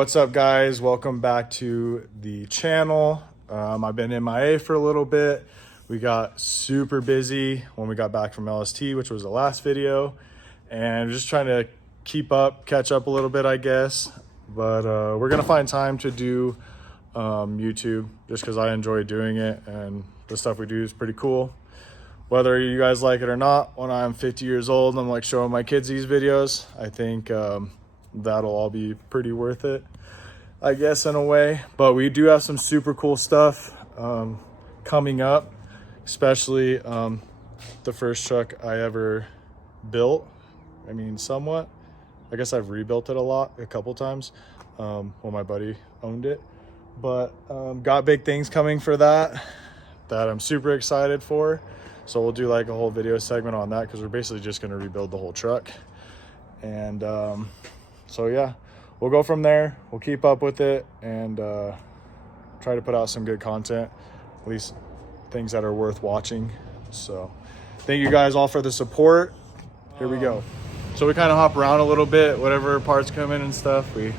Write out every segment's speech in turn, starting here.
What's up, guys? Welcome back to the channel. I've been MIA for a little bit. We got super busy when we got back from LST, which was the last video, and just trying to catch up a little bit, I guess. But we're gonna find time to do YouTube just because I enjoy doing it, and the stuff we do is pretty cool. Whether you guys like it or not, when I'm 50 years old and I'm like showing my kids these videos, I think that'll all be pretty worth it, I guess, in a way. But we do have some super cool stuff coming up, especially the first truck I ever built. I mean, somewhat. I guess I've rebuilt it a couple times when my buddy owned it. But got big things coming for that I'm super excited for. So we'll do like a whole video segment on that because we're basically just going to rebuild the whole truck. And so yeah, we'll go from there. We'll keep up with it and try to put out some good content, at least things that are worth watching. So thank you guys all for the support. Here we go. So we kind of hop around a little bit, whatever parts come in and stuff, we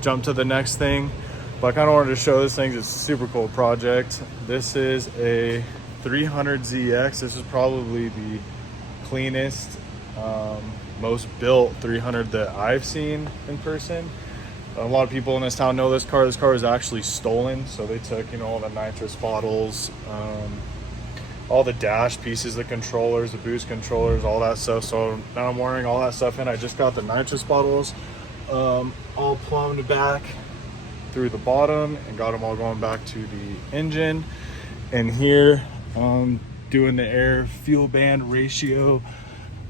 jump to the next thing. But I kind of wanted to show this thing. It's a super cool project. This is a 300ZX. This is probably the cleanest, most built 300 that I've seen in person. A lot of people in this town know this car. This car was actually stolen, so they took, all the nitrous bottles, all the dash pieces, the controllers, the boost controllers, all that stuff. So now I'm wiring all that stuff in. I just got the nitrous bottles all plumbed back through the bottom and got them all going back to the engine. And here doing the air fuel band ratio,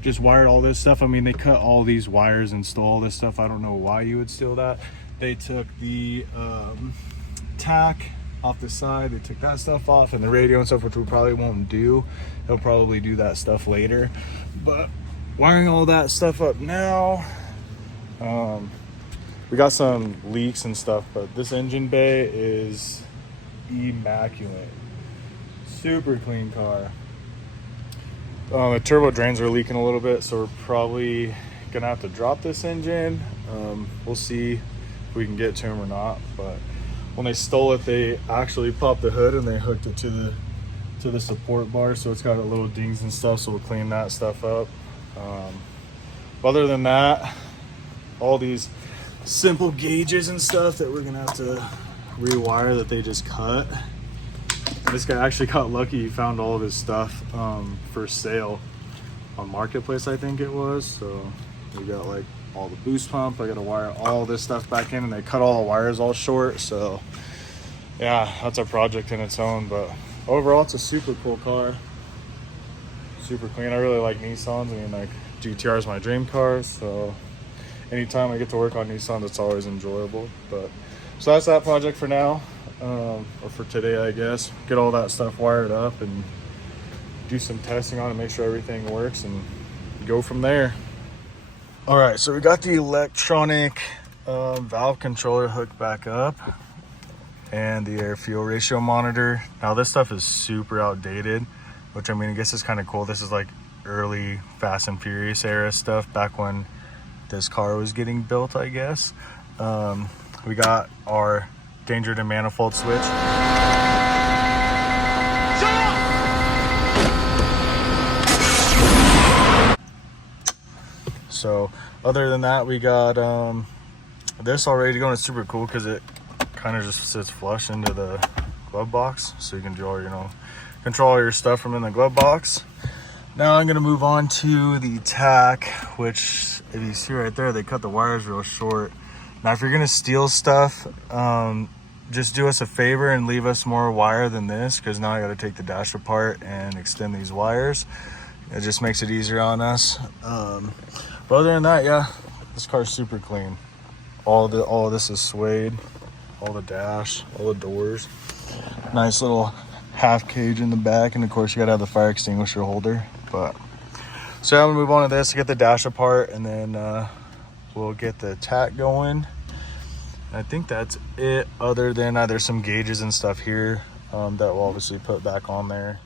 just wired all this stuff. I mean, they cut all these wires and stole all this stuff. I don't know why you would steal that. They took the tack off the side, they took that stuff off, and the radio and stuff, which we probably won't do. They'll probably do that stuff later, but wiring all that stuff up now. We got some leaks and stuff, but this engine bay is immaculate. Super clean car. The turbo drains are leaking a little bit, so we're probably gonna have to drop this engine. We'll see if we can get to them or not. But when they stole it, they actually popped the hood and they hooked it to the support bar, so it's got a little dings and stuff. So we'll clean that stuff up. Other than that, all these simple gauges and stuff that we're gonna have to rewire that they just cut. This guy actually got lucky. He found all of his stuff for sale on Marketplace, I think it was. So we got like all the boost pump. I got to wire all this stuff back in, and they cut all the wires all short. So yeah, that's a project in its own. But overall, it's a super cool car. Super clean. I really like Nissans. I mean, like GTR is my dream car. So anytime I get to work on Nissans, it's always enjoyable. But so that's that project for now. Or for today, I guess. Get all that stuff wired up and do some testing on it, make sure everything works, and go from there. All right, so we got the electronic valve controller hooked back up and the air fuel ratio monitor. Now this stuff is super outdated, which I mean, I guess is kind of cool. This is like early Fast and Furious era stuff, back when this car was getting built, I guess. We got our danger to manifold switch. So other than that, we got this already to go, and it's super cool because it kind of just sits flush into the glove box, so you can do all control all your stuff from in the glove box. Now I'm gonna move on to the tack, which if you see right there, they cut the wires real short. Now if you're gonna steal stuff, just do us a favor and leave us more wire than this, because now I got to take the dash apart and extend these wires. It just makes it easier on us. But other than that, yeah, this car's super clean. All of this is suede, all the dash, all the doors. Nice little half cage in the back, and of course you got to have the fire extinguisher holder. But so I'm gonna move on to this to get the dash apart, and then we'll get the tack going. I think that's it, other than there's some gauges and stuff here that we'll obviously put back on there.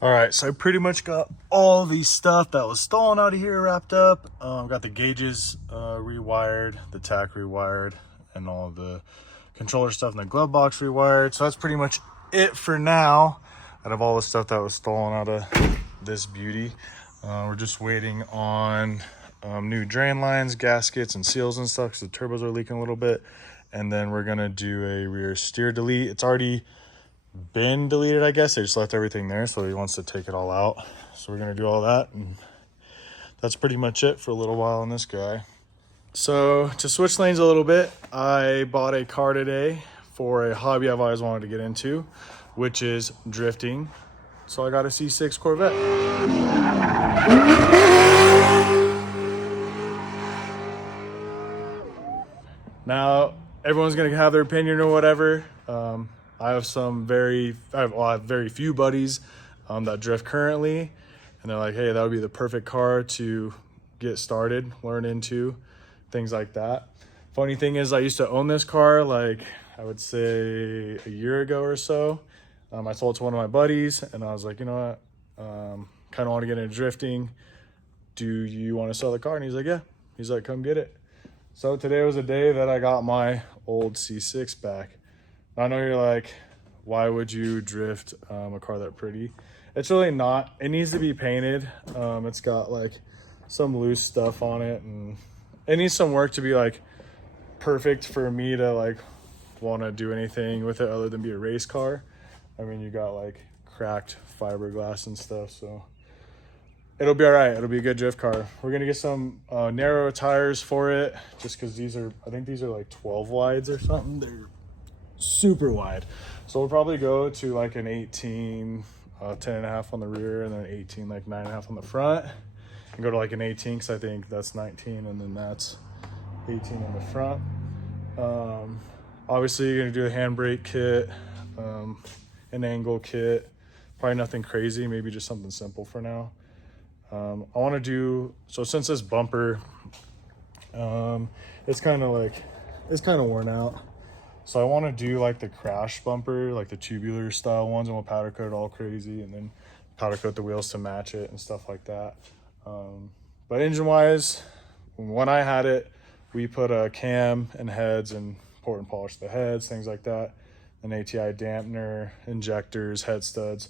All right, so I pretty much got all the stuff that was stolen out of here wrapped up. Got the gauges rewired, the tack rewired, and all the controller stuff in the glove box rewired. So that's pretty much it for now out of all the stuff that was stolen out of this beauty. We're just waiting on new drain lines, gaskets, and seals and stuff because the turbos are leaking a little bit. And then we're gonna do a rear steer delete. It's already been deleted, I guess. They just left everything there, so he wants to take it all out. So we're gonna do all that, and that's pretty much it for a little while on this guy. So to switch lanes a little bit, I bought a car today for a hobby I've always wanted to get into, which is drifting. So I got a C6 Corvette. Now, everyone's gonna have their opinion or whatever. I have very few buddies that drift currently, and they're like, hey, that would be the perfect car to get started, learn into, things like that. Funny thing is, I used to own this car, like I would say a year ago or so. I sold it to one of my buddies, and I was like, you know what, kind of want to get into drifting. Do you want to sell the car? And he's like, yeah. He's like, come get it. So today was a day that I got my old C6 back. I know you're like, why would you drift a car that pretty? It's really not. It needs to be painted. It's got like some loose stuff on it, and it needs some work to be like perfect for me to like want to do anything with it other than be a race car. I mean, you got like cracked fiberglass and stuff, so it'll be all right. It'll be a good drift car. We're gonna get some narrow tires for it, just because I think these are like 12 wides or something. They're super wide, so we'll probably go to like an 18 10.5 on the rear, and then 18 like 9.5 on the front, and go to like an 18 because I think that's 19 and then that's 18 on the front. Obviously you're gonna do a handbrake kit, an angle kit, probably nothing crazy, maybe just something simple for now. I want to do, so since this bumper it's kind of worn out, so I want to do like the crash bumper, like the tubular style ones, and we'll powder coat it all crazy and then powder coat the wheels to match it and stuff like that. But engine wise, when I had it, we put a cam and heads and port and polish the heads, things like that, an ATI dampener, injectors, head studs,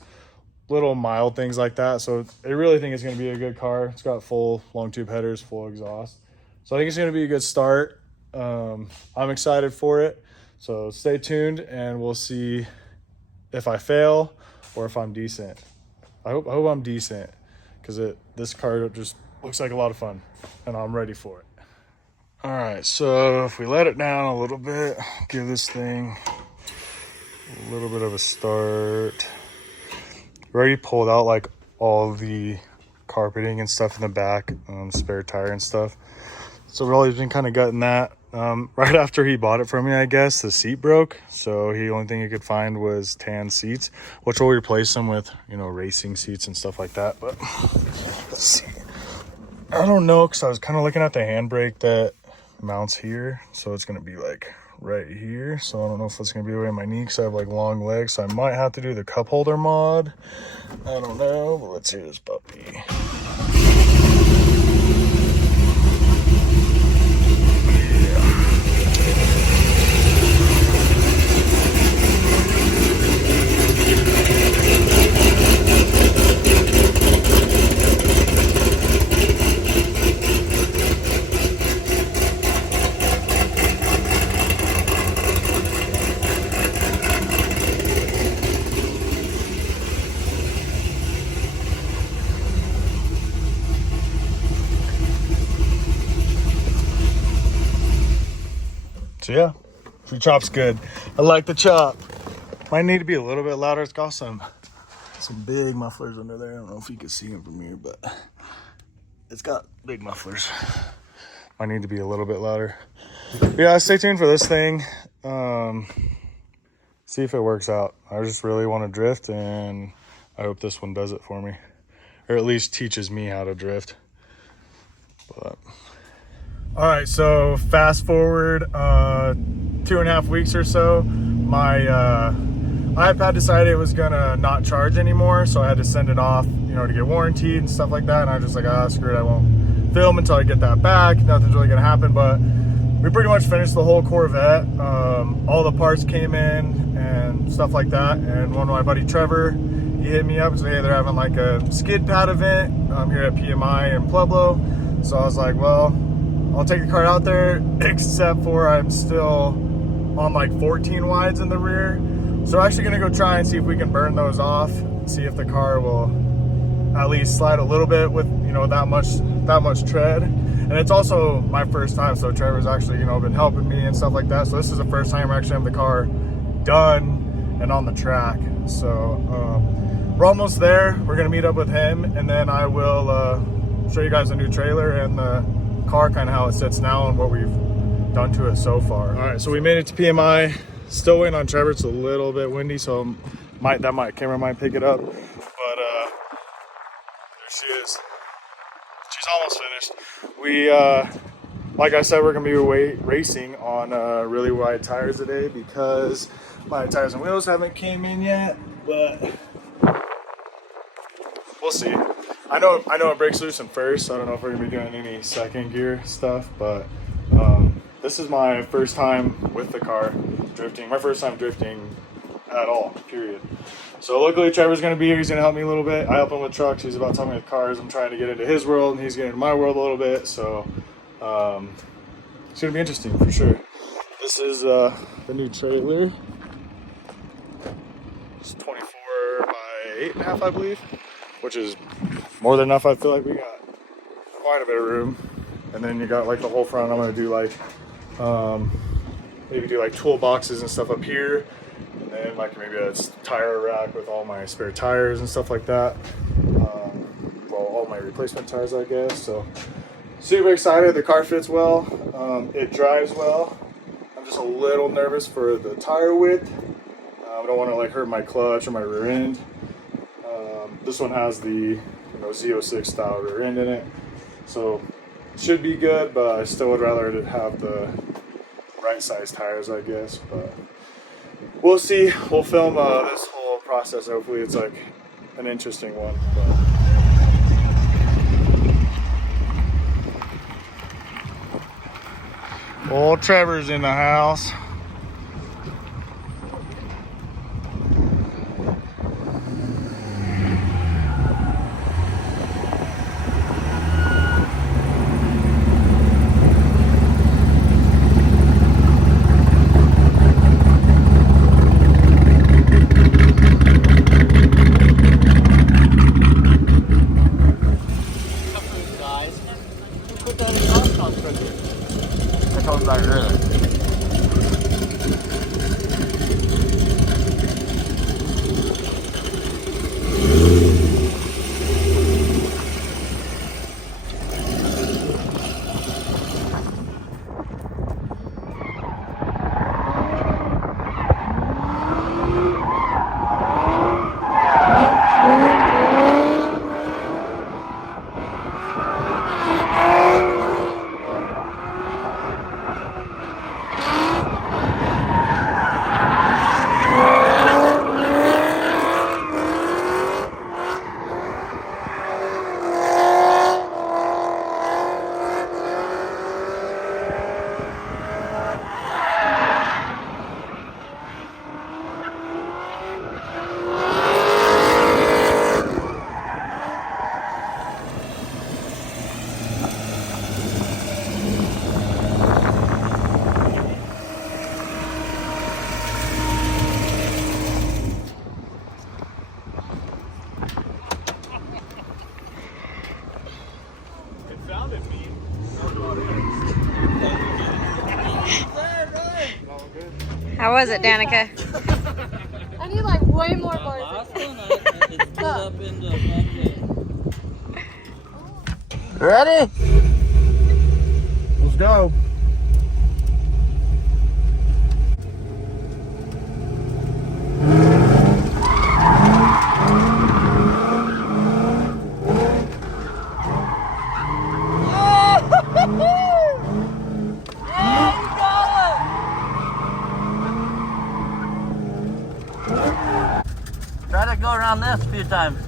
little mild things like that. So I really think it's going to be a good car. It's got full long tube headers, full exhaust, so I think it's going to be a good start. I'm excited for it, so stay tuned and we'll see if I fail or if I'm decent. I hope I'm decent, because this car just looks like a lot of fun and I'm ready for it. All right, so if we let it down a little bit, give this thing a little bit of a start. We already pulled out like all the carpeting and stuff in the back, spare tire and stuff. So we've always been kind of gutting that. Right after he bought it from me, I guess, the seat broke. So the only thing he could find was tan seats, which will replace them with, racing seats and stuff like that. But let's see. I don't know, because I was kind of looking at the handbrake that mounts here. So it's going to be like right here, so I don't know if it's gonna be away my knee because I have like long legs, so I might have to do the cup holder mod. I don't know, but let's hear this puppy. So yeah, the chop's good. I like the chop. Might need to be a little bit louder. It's got some big mufflers under there. I don't know if you can see them from here, but it's got big mufflers. Might need to be a little bit louder. But yeah, stay tuned for this thing. See if it works out. I just really want to drift, and I hope this one does it for me, or at least teaches me how to drift. But all right, so fast forward 2.5 weeks or so, my iPad decided it was gonna not charge anymore, so I had to send it off, to get warranted and stuff like that. And I was just like, screw it, I won't film until I get that back. Nothing's really gonna happen. But we pretty much finished the whole Corvette. All the parts came in and stuff like that. And one of my buddy Trevor, he hit me up and said, hey, they're having like a skid pad event here at PMI in Pueblo. So I was like, well, I'll take the car out there, except for I'm still on like 14 wides in the rear. So we're actually gonna go try and see if we can burn those off, see if the car will at least slide a little bit with, you know, that much tread. And it's also my first time, so Trevor's actually, you know, been helping me and stuff like that. So this is the first time we're actually having the car done and on the track. So we're almost there. We're gonna meet up with him, and then I will show you guys the new trailer and the car, kind of how it sits now and what we've done to it so far. All right, so we made it to PMI. Still waiting on Trevor. It's a little bit windy, so camera might pick it up. But there she is. She's almost finished. We, like I said, we're gonna be racing on really wide tires today because my tires and wheels haven't came in yet, but we'll see. I know it breaks loose in first, so I don't know if we're gonna be doing any second gear stuff, but this is my first time with the car drifting. My first time drifting at all, period. So luckily Trevor's gonna be here. He's gonna help me a little bit. I help him with trucks. He's about to help me with cars. I'm trying to get into his world, and he's getting into my world a little bit. So it's gonna be interesting for sure. This is the new trailer. It's 24 by 8.5, I believe, which is more than enough. I feel like we got quite a bit of room. And then you got like the whole front. I'm gonna do like maybe do like toolboxes and stuff up here, and then like maybe a tire rack with all my spare tires and stuff like that. Well, all my replacement tires, I guess. So super excited. The car fits well. It drives well. I'm just a little nervous for the tire width. I don't want to like hurt my clutch or my rear end. This one has the, you know, Z06 style rear end in it, so it should be good, but I still would rather have the right size tires, I guess. But we'll see. We'll film this whole process. Hopefully it's like an interesting one. But old Trevor's in the house. How was it, Danica? I need like way more bars. Ready? Let's go. Try to go around this a few times.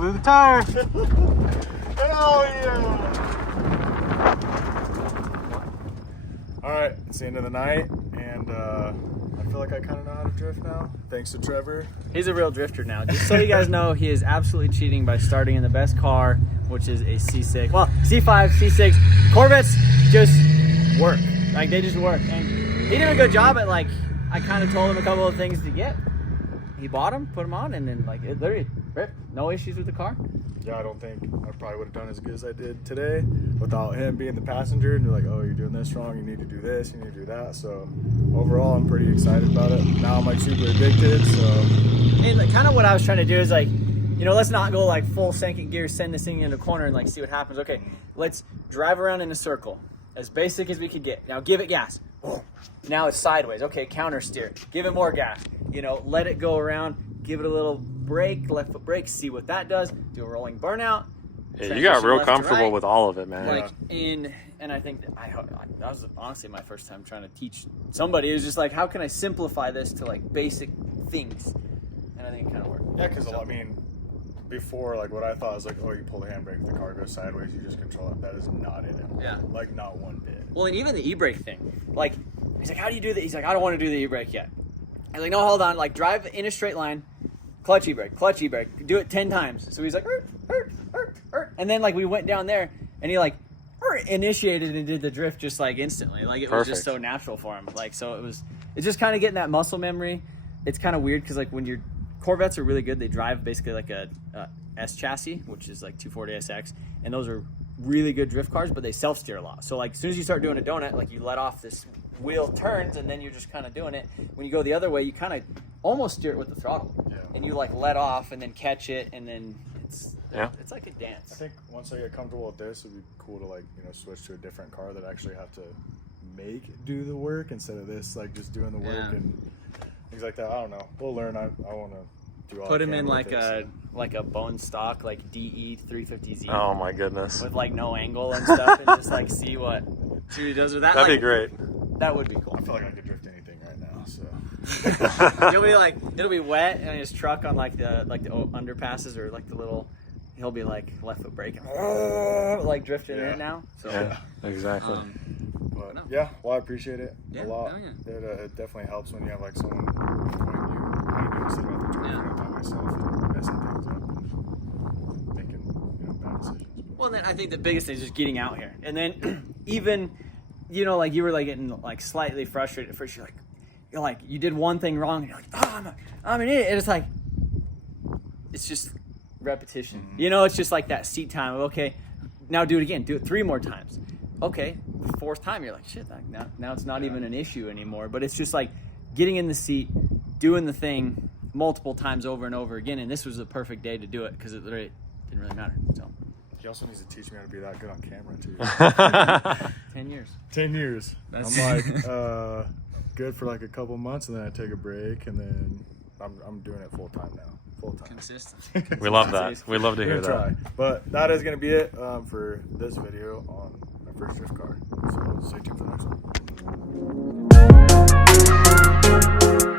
Blew the tire. Hell yeah! All right, it's the end of the night, and I feel like I kind of know how to drift now, thanks to Trevor. He's a real drifter now. Just so you guys know, he is absolutely cheating by starting in the best car, which is a C6. Well, C5, C6. Corvettes just work. Like, they just work. And he did a good job at, like, I kind of told him a couple of things to get. He bought them, put them on, and then, like, it literally ripped. No issues with the car. Yeah, I don't think I probably would have done as good as I did today without him being the passenger and be like, oh, you're doing this wrong, you need to do this, you need to do that. So overall, I'm pretty excited about it. Now I'm like super addicted, so. And like, kind of what I was trying to do is like, you know, let's not go like full second gear, send this thing in the corner and like see what happens. Okay, let's drive around in a circle, as basic as we could get. Now give it gas. Now it's sideways. Okay, counter steer. Give it more gas. You know, let it go around. Give it a little brake, left foot brake. See what that does. Do a rolling burnout. Yeah, you got real comfortable with all of it, man. Like and I think that that was honestly my first time trying to teach somebody. It was just like, how can I simplify this to like basic things? And I think it kind of worked. Yeah, because I mean, before, like what I thought was like, oh, you pull the handbrake, the car goes sideways, you just control it. That is not it. Yeah. Like not one bit. Well, and even the e-brake thing. Like, he's like, how do you do that? He's like, I don't want to do the e-brake yet. I'm like, no, hold on. Like, drive in a straight line, clutch e-brake, clutch e-brake. Do it 10 times. So he's like, and then like we went down there, and he like initiated and did the drift just like instantly. Like it was just so natural for him. Like so it's just kind of getting that muscle memory. It's kind of weird because like when your Corvettes are really good, they drive basically like a S chassis, which is like 240 SX, and those are really good drift cars, but they self-steer a lot. So like as soon as you start doing a donut, like you let off, this wheel turns and then you're just kind of doing it. When you go the other way, you kind of almost steer it with the throttle. Yeah. And you like let off and then catch it, and then it's like a dance. I think once I get comfortable with this, it'd be cool to like, you know, switch to a different car that I actually have to do the work instead of this, like just doing the work and things like that. I don't know. We'll learn. I want to do all Put I him can in with like a bone stock, like DE 350Z. Oh my goodness. With like no angle and stuff, and just like see what he does with that. That'd like, be great. That would be cool. I feel like I could drift anything right now, so. It'll be like, it'll be wet, and his truck on like the underpasses or like the little, he'll be like left foot braking, like drifting in now. So Yeah, exactly. But yeah, well, I appreciate it a lot. Oh, yeah. It definitely helps when you have like someone pointing you how to do it instead of have to try to figure it out by myself and messing things up and making, you know, bad decisions. Well, and then I think the biggest thing is just getting out here, and then even, you know, like you were like getting like slightly frustrated at first. You're like you did one thing wrong, and you're like, oh, I'm an idiot. And it's like, it's just repetition. Mm-hmm. You know, it's just like that seat time. Okay, now do it again. Do it 3 more times. Okay, the 4th time you're like, shit. Like, now it's not even an issue anymore. But it's just like getting in the seat, doing the thing multiple times over and over again. And this was the perfect day to do it because it literally didn't really matter. So He also needs to teach me how to be that good on camera too. 10 years. 10 years. That's- I'm like good for like a couple months, and then I take a break, and then I'm doing it full time now. Full time. Consistent. We love that. We love to hear Gonna that. try. But that is going to be it for this video on my first drift car. So stay tuned for the next one.